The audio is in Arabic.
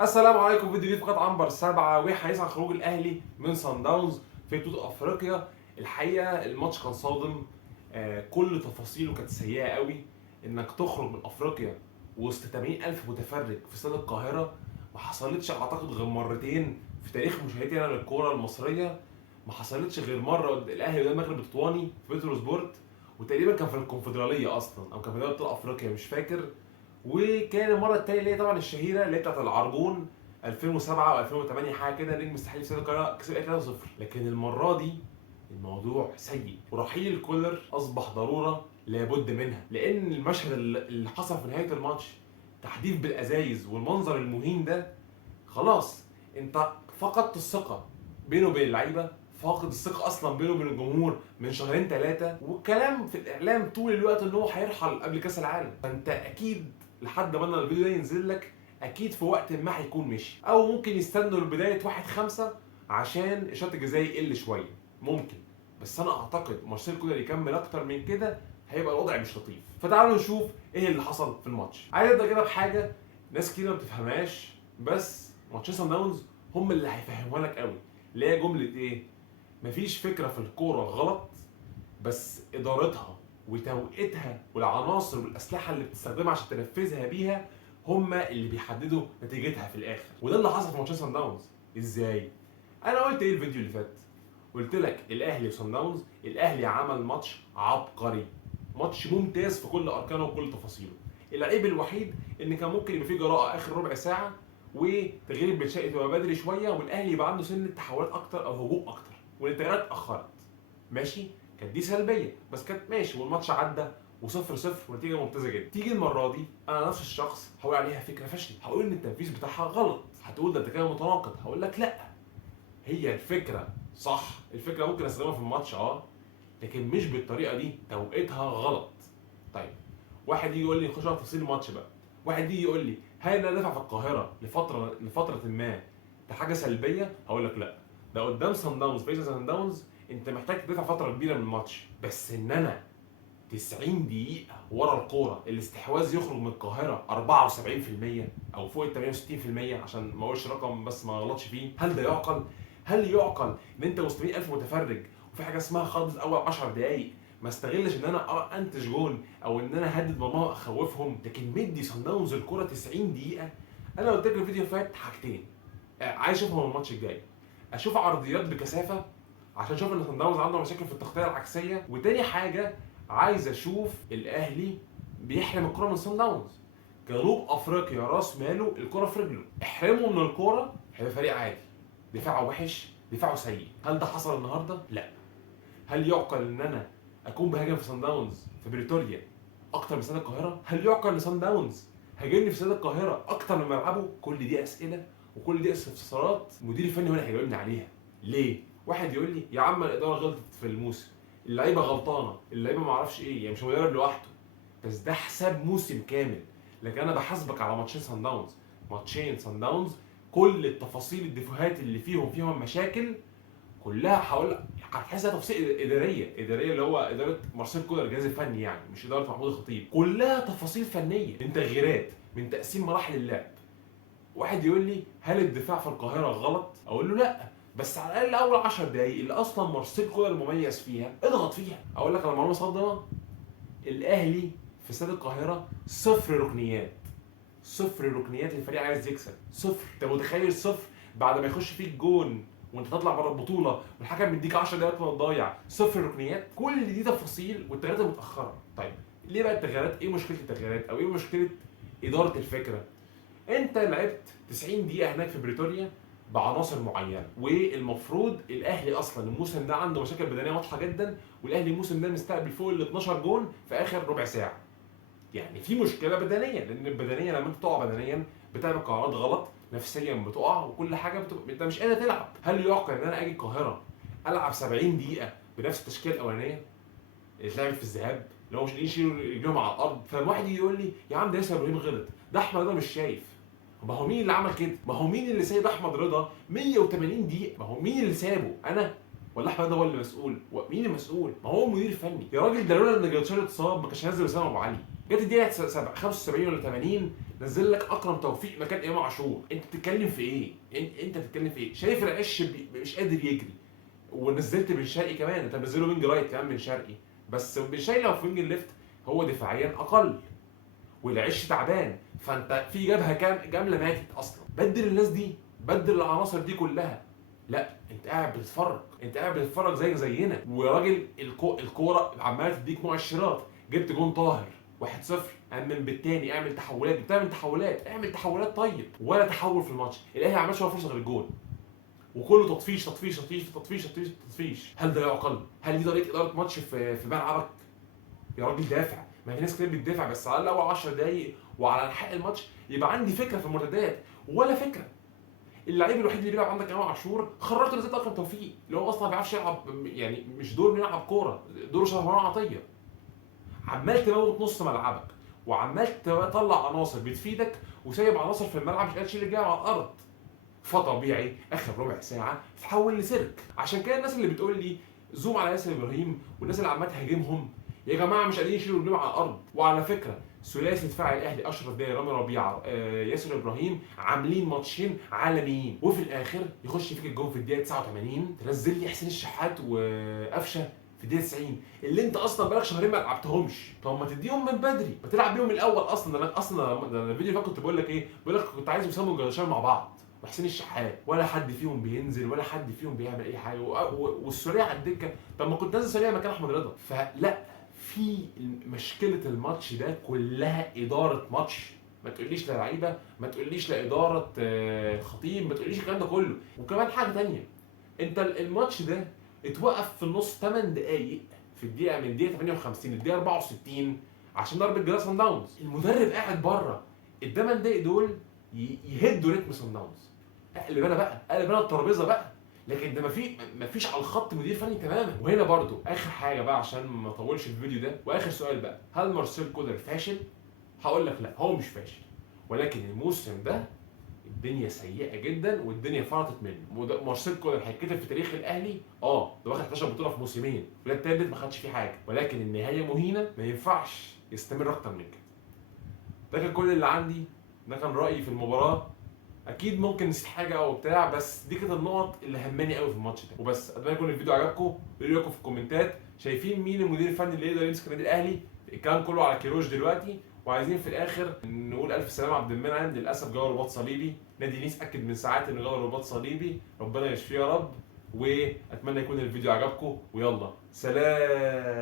السلام عليكم. فيديو جديد في قناه عنبر 7 وحديث عن خروج الاهلي من صن داونز في بطوله افريقيا. الحقيقه الماتش كان صادم، كل تفاصيله كانت سيئه قوي. انك تخرج من افريقيا وسط 80,000 متفرج في استاد القاهره ما حصلتش اعتقد غير مرتين في تاريخ مشاهدتي انا للكوره المصريه. ما حصلتش غير مره الاهلي قدام المغرب التطواني في بتروسبورت، وتقريبا كان في الكونفدراليه اصلا او كان في دوري ابطال افريقيا مش فاكر. وكان المره الثانيه اللي هي طبعا الشهيره اللي هي بتاعت العربون 2007 و2008 حاجه كده، نجم الساحلي في استاد القاهره كسب 3-0. لكن المره دي الموضوع سيء، ورحيل كولر اصبح ضروره لابد منها، لان المشهد اللي حصل في نهايه الماتش، تحديف بالازايز والمنظر المهين ده، خلاص انت فقدت الثقه بينه وبين اللعيبه، فاقد الثقه اصلا بينه وبين الجمهور من شهرين ثلاثه، والكلام في الاعلام طول الوقت ان هو هيرحل قبل كاس العالم. فانت اكيد لحد ما انا الفيديو ده ينزل لك اكيد في وقت ما هيكون مشي، او ممكن يستنوا لبدايه 1/5 عشان الشوط الجزائي يقل شويه ممكن. بس انا اعتقد مارسيل كولر يكمل اكتر من كده هيبقى الوضع مش لطيف. فتعالوا نشوف ايه اللي حصل في الماتش. عايز ابدا كده بحاجه ناس كتير ما بتفهمهاش، بس ماتش سان داونز هم اللي هيفهموها لك قوي، اللي هي جمله ايه؟ مفيش فكره في الكوره غلط، بس ادارتها وتوقيتها والعناصر والاسلحه اللي بتستخدمها عشان تنفذها بيها هم اللي بيحددوا نتيجتها في الاخر. وده اللي حصل في ماتش سان داونز. ازاي؟ انا قلت ايه الفيديو اللي فات؟ قلت لك الاهلي وصن داونز، الاهلي عمل ماتش عبقري، ماتش ممتاز في كل اركانه وكل تفاصيله. العيب الوحيد ان كان ممكن يبقى فيه جراءه اخر ربع ساعه، وتغيير بن شرقي تبقى بدري شويه، والاهلي يبقى عنده سن تحولات اكتر او هجوم اكتر، والانتقالات اتاخرت. ماشي، كانت دي سلبيه بس كانت ماشي، والماتش عدى و0-0 ونتيجه ممتازه جدا. تيجي المره دي انا نفس الشخص هقول عليها فكره فاشله، هقول ان التنفيذ بتاعها غلط. هتقول ده انت كده متناقض، هقول لك لا، هي الفكره صح، الفكره ممكن استخدمها في الماتش لكن مش بالطريقه دي، توقيتها غلط. طيب واحد يجي يقول لي نخش على تفاصيل الماتش بقى، واحد يجي يقول لي هل انا دافع في القاهره لفتره ما ده حاجه سلبيه؟ هقول لك لا، ده قدام صن داونز، في صن داونز انت محتاج تدافع فتره كبيره من الماتش. بس ان انا 90 دقيقه ورا الكوره الاستحواذ يخرج من القاهره 74% او فوق ال 68% عشان ما اقولش رقم بس ما اغلطش فيه، هل ده يعقل؟ هل يعقل ان انت وسط 100,000 متفرج وفي حاجه اسمها خالص اول 10 دقائق ما استغلش ان انا انتج جون او ان انا اهدد مرمى اخوفهم، لكن مدي صن داونز الكوره 90 دقيقه؟ انا قلت لك في الفيديو فات حاجتين عايز اشوفهم الماتش الجاي، اشوف عرضيات بكثافه عشان اشوف ان صن داونز عنده مشاكل في التغطيه العكسيه، وتاني حاجه عايز اشوف الاهلي بيحرم الكره من صن داونز. جنوب افريقيا راس ماله الكره في رجله، احرمه من الكره هيبقى فريق عادي، دفاعه وحش، دفاعه سيء. هل ده حصل النهارده؟ لا. هل يعقل ان انا اكون بهاجم في صن داونز في بريتوريا اكتر من استاد القاهره؟ هل يعقل ان صن داونز هاجمني في استاد القاهره اكتر من ملعبه؟ كل دي اسئله وكل دي استفسارات المدير الفني هو اللي هيجاوبني عليها. ليه؟ واحد يقول لي يا عم الاداره غلطت في الموسم، اللعيبه غلطانه، اللعيبه ما اعرفش ايه، يعني مش مدرب لوحده. بس ده حساب موسم كامل، لكن انا بحاسبك على ماتشين صن داونز. ماتشين صن داونز كل التفاصيل الديفوهات اللي فيهم مشاكل كلها هقول هتحسها تفاصيل اداريه اللي هو اداره مارسيل كولر الجهاز الفني، يعني مش اداره محمود الخطيب، كلها تفاصيل فنيه من تغييرات من تقسيم مراحل اللعب. واحد يقول لي هل الدفاع في القاهره غلط؟ اقول له لا، بس على الاقل اول 10 دقائق اللي اصلا مارسيل كولر مميز فيها اضغط فيها. اقول لك على معلومه صادمه، الاهلي في استاد القاهره 0 ركنيات، 0 ركنيات. الفريق عايز يكسب 0، انت متخيل 0 بعد ما يخش فيك جون وانت تطلع بره البطوله والحكم مديك 10 دقايق وانت ضايع 0 ركنيات؟ كل دي تفاصيل والتغييرات المتاخره. طيب ليه بقى التغييرات؟ ايه مشكله التغييرات او ايه مشكله اداره الفكره؟ انت لعبت 90 دقيقه هناك في بريتوريا بعناصر معينه، والمفروض الاهلي اصلا الموسم ده عنده مشاكل بدنيه واضحه جدا، والاهلي الموسم ده مستقبل فوق ال 12 جون في اخر ربع ساعه. يعني في مشكله بدنيه، لان البدنيه لما انت تقع بدنيا بتعمل قرارات غلط، نفسيا بتقع، وكل حاجه انت مش قادر تلعب. هل يعقل ان انا اجي القاهره العب 70 دقيقه بنفس التشكيله الاولانيه اللي اتلعبت في الذهاب، اللي هو مش قادرين يشيلوا رجلهم على الارض؟ فلما واحد يجي يقول لي يا عم ده ياسر ابراهيم غلط، ده احمد رضا مش شايف. ما هو مين اللي عمل كده؟ ما هو مين اللي سايب احمد رضا 180 دقيقه؟ ما هو مين اللي سابه؟ انا ولا احمد رضا هو اللي مسؤول؟ مين المسؤول؟ ما هو المدير الفني يا راجل. ده لولا ان جراديشار اتصاب ما كانش هينزل وسام ابو علي. جت الدقيقه 75 ولا 80 نزل لك اكرم توفيق مكان امام عاشور. انت بتتكلم في ايه؟ انت بتتكلم في ايه؟ شايف العش مش قادر يجري، ونزلت بن شرقي كمان، انت منزله وينج رايت كمان بن شرقي، بس بن شرقي لو في وينج الليفت هو دفاعيا اقل والعش تعبان، فانت في جبهه كامله ماتت اصلا. بدل الناس دي، بدل العناصر دي كلها. لا، انت قاعد بتتفرج، انت قاعد بتتفرج زينا، وراجل الكوره عماله تديك مؤشرات. جبت جون طاهر 1-0، امن بالتاني، اعمل تحولات، بتعمل تحولات، اعمل تحولات. طيب ولا تحول في الماتش، الاهلي ما عملش ولا فرصه غير الجون، وكله تطفيش تطفيش تطفيش تطفيش تطفيش تطفيش. هل ده يعقل؟ هل دي طريقه اداره ماتش في ملعبك؟ يا راجل دافع. ما في ناس كتير بتدافع، بس على الاول 10 دقايق وعلى الحق الماتش يبقى عندي فكره في المرتدات، ولا فكره. اللعيب الوحيد اللي بيلعب عندك امام عاشور خرجت نزلت اكرم توفيق اللي هو اصلا ما بيعرفش يلعب، يعني مش دور انه يلعب كوره، دوره شبه مروان عطيه. عمال تموت نص ملعبك، وعمال تطلع عناصر بتفيدك، وسايب عناصر في الملعب مش قادر تشيل الجاي على الارض. فطبيعي اخر ربع ساعه تتحول لسيرك. عشان كده الناس اللي بتقول لي زوم على ياسر ابراهيم والناس اللي عماله تهاجمهم، يا جماعه مش قادرين يشيلوا رجلهم على الارض. وعلى فكره ثلاثي دفاع الاهلي اشرف داي، رامي ربيعه، ياسر ابراهيم عاملين ماتشين عالميين، وفي الاخر يخش فيك الجون في الدقيقه 89 تنزل لي حسين الشحات وقفشه في الدقيقه 90 اللي انت اصلا بقالك شهرين ما لعبتهمش. طب ما تديهم من بدري، ما تلعب بيهم من الاول اصلا. ده انا اصلا ده أنا الفيديو اللي كنت بقول لك ايه، بقول لك كنت عايز وسام وجراديشار مع بعض وحسين الشحات، ولا حد فيهم بينزل ولا حد فيهم بيعمل اي حاجه، والسوليه على الدكه. طب ما كنت نازل سوليه مكان احمد رضا. فلا، في مشكله الماتش ده كلها اداره ماتش. ما تقوليش لا لعيبه، ما تقوليش لا اداره خطيب، ما تقوليش الكلام ده كله. وكمان حاجه ثانيه، انت الماتش ده اتوقف في النص 8 دقائق، في الدقيقه من الدقيقه 58 للدقيقه 64 عشان ضربه جزاء صن داونز. المدرب قاعد بره الثمان دقائق دول يهدوا ريتم صن داونز. اقلب انا بقى، اقلب انا الترابيزه بقى. لكن ده مفيش على الخط مدير فني تماما. وهنا برضو اخر حاجه بقى عشان ما اطولش الفيديو ده، واخر سؤال بقى، هل مارسيل كولر فاشل؟ هقول لك لا، هو مش فاشل، ولكن الموسم ده الدنيا سيئه جدا والدنيا فرطت منه. مارسيل كولر هيتكتب في تاريخ الاهلي، ده واخد 11 بطوله في موسمين، وده التالت ما خدش فيه حاجه، ولكن النهايه مهينه، ما ينفعش يستمر اكتر من كده. ده كان كل اللي عندي، ده كان رايي في المباراه. اكيد ممكن نسيت حاجه او بتاع، بس دي كانت النقط اللي هماني قوي في الماتش ده وبس. اتمنى يكون الفيديو عجبكم. قولوا لي رايكم في الكومنتات، شايفين مين المدير الفني اللي يقدر يمسك النادي الاهلي؟ الكلام كله على كيروش دلوقتي. وعايزين في الاخر نقول الف سلامه عبد المنعم، للاسف جاله رباط صليبي. نادي نيس اكد من ساعات انه جاله رباط صليبي، ربنا يشفيه يا رب. واتمنى يكون الفيديو عجبكم، ويلا سلام.